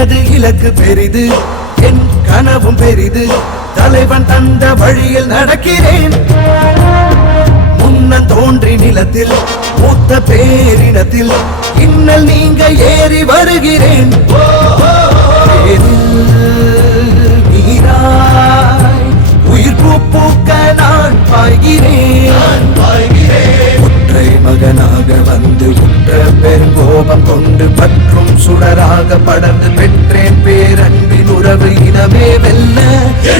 எனது இலக்கு பெரிது, என் கனவும் பெரிது, தலைவன் தந்த வழியில் நடக்கிறேன். முன்னம் தோன்றி நிலத்தில் மூத்த பேரினத்தில் இன்னல் நீங்க ஏறி வருகிறேன். நீராய் உயிர் பூக்க நான் பாய்கிறேன். ஒற்றை மகனாக வந்து உற்ற பெருங்கோபம் கொண்டு பற்றும் சுடராக படர்ந்து பெற்றேன் பேரன்பின் உறவு. இனமே வெல்ல,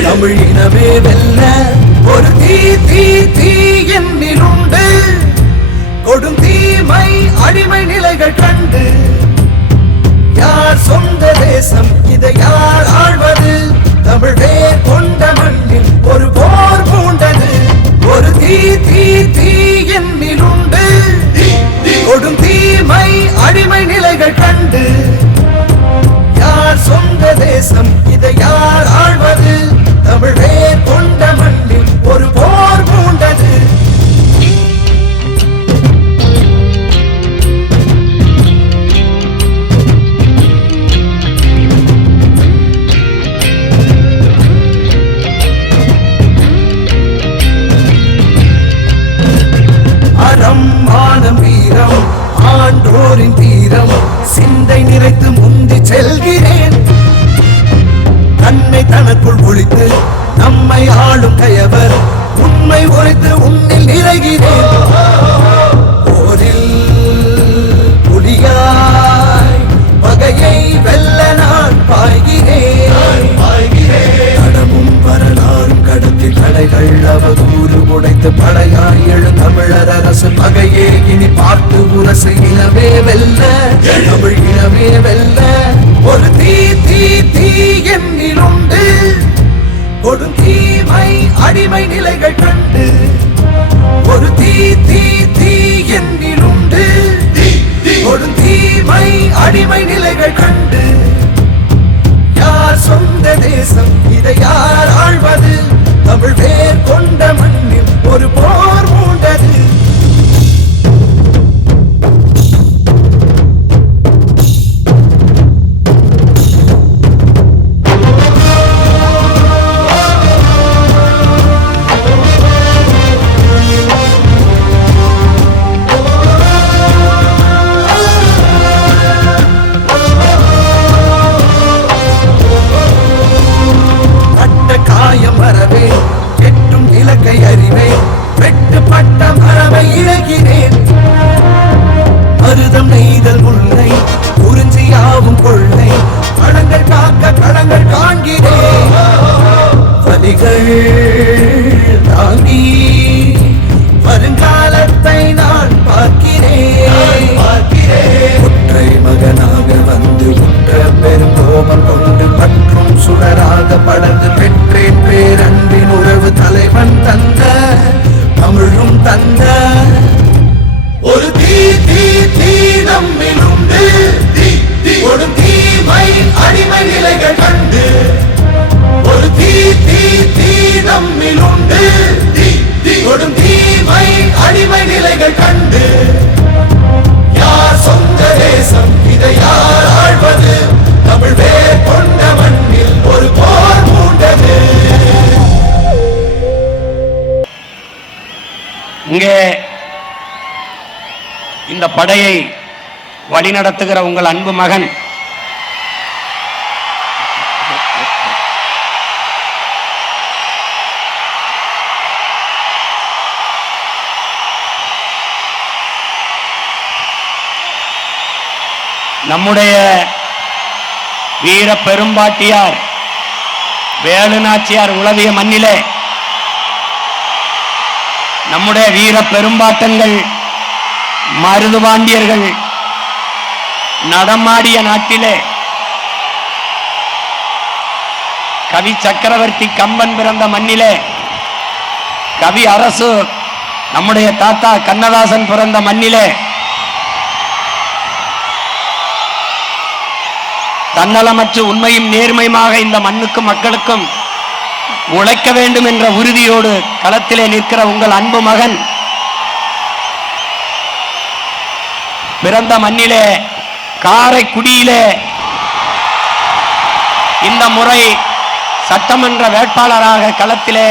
தமிழ் இனமே வெல்ல, ஒரு தீ தீ தீ என்னிலுண்டு. கொடும் தீமை அடிமை நிலைகள் கண்டு யார் சொந்த தேசம், இதை யார் ஆழ்வது? தமிழ் வேர் கொண்ட மண்ணில் ஒரு போர் பூண்டது. ஒரு தீ தீ தீ என்னிலுண்டு. கொடும் தீமை அடிமை நிலைகள் கண்டு யார் சொந்த தேசம், இதை யார் ஆழ்வது? தமிழ் வேர் கொண்ட மண்ணில் ஒரு போர் பூண்டது. வீரம் ஆண்டோரின் தீரம் சிந்தை நிறைத்து முந்தி செல்கிறேன். தன்னை தனக்குள் ஒழித்து நம்மை ஆளும் கயவர் உண்மை ஒழித்து உன்னில் நிறைகிறேன். போரில் புலியாய் பகையை வெல்ல நான் பாய்கிறேன். கடமும் வரலாறும் கடத்தி தடைகள் அவதூறு உடைத்து படையாய் எழு தமிழர் அரசு பகையே இனி பார்த்து உரசு. இனமே வெல்ல, தமிழ் இனமே வெல்ல, ஒரு தீ தீ தீ என்னிலுண்டு. கொடும் தீமை அடிமை நிலைகள் கண்டு ஒரு தீ தீ தீ என்னிலுண்டு. கொடும் தீமை அடிமை நிலைகள் கண்டு யார் சொந்த தேசம், இதை யார் ஆழ்வது? தமிழ் வேர் கொண்ட மண்ணில் ஒரு போர் மூண்டது. மருதம் நெய்தல் முல்லை குறிஞ்சியாவும் கொள்ளை கடங்கள் காக்க கடங்கள் காண்கிறேன். வலிகள் தாங்கி வருங்காலத்தை நான் பார்க்கிறேன். ஒற்றை மகனாக வந்து உற்ற பெருங்கோபம் கொண்டு பற்றும் சுடராக படர்ந்து பெற்றேன் பேரன்பின் உறவு. தலைவன் தந்த தமிழும் தந்த ஒரு தீ தீ தீ நம்மிலுண்டு. கொடும் தீமை அடிமை நிலைகள் கண்டு ஒரு தீ தீ தீ நம்மிலுண்டு. கொடும் தீமை அடிமை நிலைகள் கண்டு யார் சொந்த தேசம், இதை யார் ஆழ்வது? தமிழ் வேர் கொண்ட மண்ணில் ஒரு போர் மூண்டது. இங்கே இந்த படையை வழிநடத்துகிற உங்கள் அன்பு மகன் நம்முடைய வீர பெரும்பாட்டியார் வேலுநாச்சியார் உலவிய மண்ணிலே நம்முடைய வீர பெரும்பாட்டங்கள் மருதுபாண்டியர்கள் நடமாடிய நாட்டிலே கவி சக்கரவர்த்தி கம்பன் பிறந்த மண்ணிலே கவி அரசு நம்முடைய தாத்தா கண்ணதாசன் பிறந்த மண்ணிலே தன்னலமற்ற உண்மையும் நேர்மையுமாக இந்த மண்ணுக்கும் மக்களுக்கும் உழைக்க வேண்டும் என்ற உறுதியோடு களத்திலே நிற்கிற உங்கள் அன்பு மகன் பிறந்த மண்ணிலே காரைக்குடியிலே இந்த முறை சட்டமன்ற வேட்பாளராக களத்திலே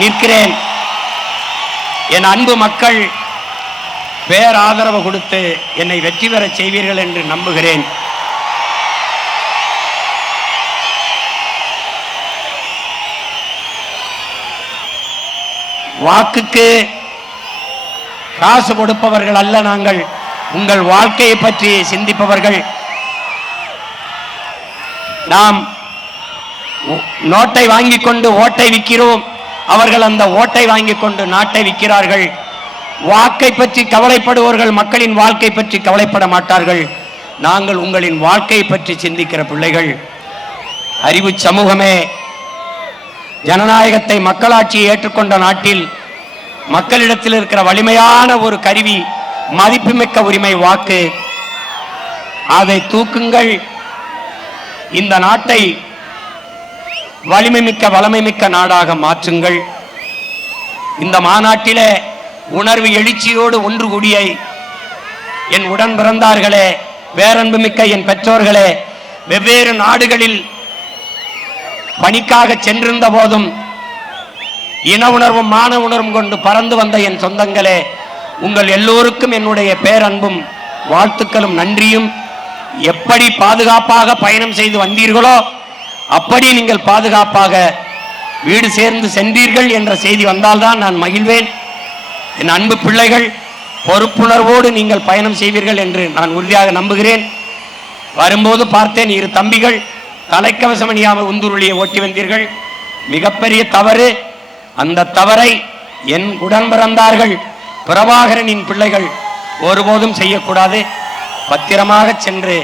நிற்கிறேன். என் அன்பு மக்கள் பேராதரவு கொடுத்து என்னை வெற்றி பெறச் செய்வீர்கள் என்று நம்புகிறேன். வாக்குக்கு காசு கொடுப்பவர்கள் அல்ல நாங்கள், உங்கள் வாழ்க்கையை பற்றி சிந்திப்பவர்கள். நாம் நோட்டை வாங்கிக் கொண்டு ஓட்டை விற்கிறோம், அவர்கள் அந்த ஓட்டை வாங்கிக் கொண்டு நாட்டை விற்கிறார்கள். வாக்கை பற்றி கவலைப்படுபவர்கள் மக்களின் வாழ்க்கை பற்றி கவலைப்பட மாட்டார்கள். நாங்கள் உங்களின் வாழ்க்கையை பற்றி சிந்திக்கிற பிள்ளைகள். அறிவு சமூகமே, ஜனநாயகத்தை மக்களாட்சியை ஏற்றுக்கொண்ட நாட்டில் மக்களிடத்தில் இருக்கிற வலிமையான ஒரு கருவி மதிப்புமிக்க உரிமை வாக்கு. அதை தூக்குங்கள், இந்த நாட்டை வலிமைமிக்க வளமைமிக்க நாடாக மாற்றுங்கள். இந்த மாநாட்டிலே உணர்வு எழுச்சியோடு ஒன்று கூடிய என் உடன் பிறந்தார்களே, பேரன்புமிக்க என் பெற்றோர்களே, வெவ்வேறு நாடுகளில் பணிக்காக சென்றிருந்த போதும் இன உணர்வும் மான உணர்வும் கொண்டு பறந்து வந்த என் சொந்தங்களே, உங்கள் எல்லோருக்கும் என்னுடைய பேரன்பும் வாழ்த்துக்களும் நன்றியும். எப்படி பாதுகாப்பாக பயணம் செய்து வந்தீர்களோ அப்படி நீங்கள் பாதுகாப்பாக வீடு சேர்ந்து சென்றீர்கள் என்ற செய்தி வந்தால்தான் நான் மகிழ்வேன். என் அன்பு பிள்ளைகள், பொறுப்புணர்வோடு நீங்கள் பயணம் செய்வீர்கள் என்று நான் உறுதியாக நம்புகிறேன். வரும்போது பார்த்தேன், இரு தம்பிகள் தலைக்கவசம் அணியாமல் உந்துருளியை ஓட்டி வந்தீர்கள். மிகப்பெரிய தவறு. அந்த தவறை என் உடன் பிறந்தார்கள் பிரபாகரனின் பிள்ளைகள் ஒருபோதும் செய்யக்கூடாது. பத்திரமாக சென்று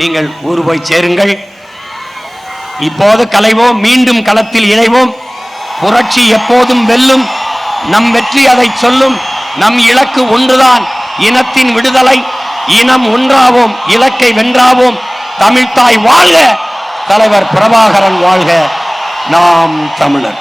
நீங்கள் ஊர் போய் சேருங்கள். இப்போது கலைவோம், மீண்டும் களத்தில் இணைவோம். புரட்சி எப்போதும் வெல்லும். நம் வெற்றி அதை சொல்லும். நம் இலக்கு ஒன்றுதான், இனத்தின் விடுதலை. இனம் ஒன்றாவோம், இலக்கை வென்றாவோம். தமிழ்தாய் வாழ்க, தலைவர் பிரபாகரன் வாழ்க. நாம் தமிழர்.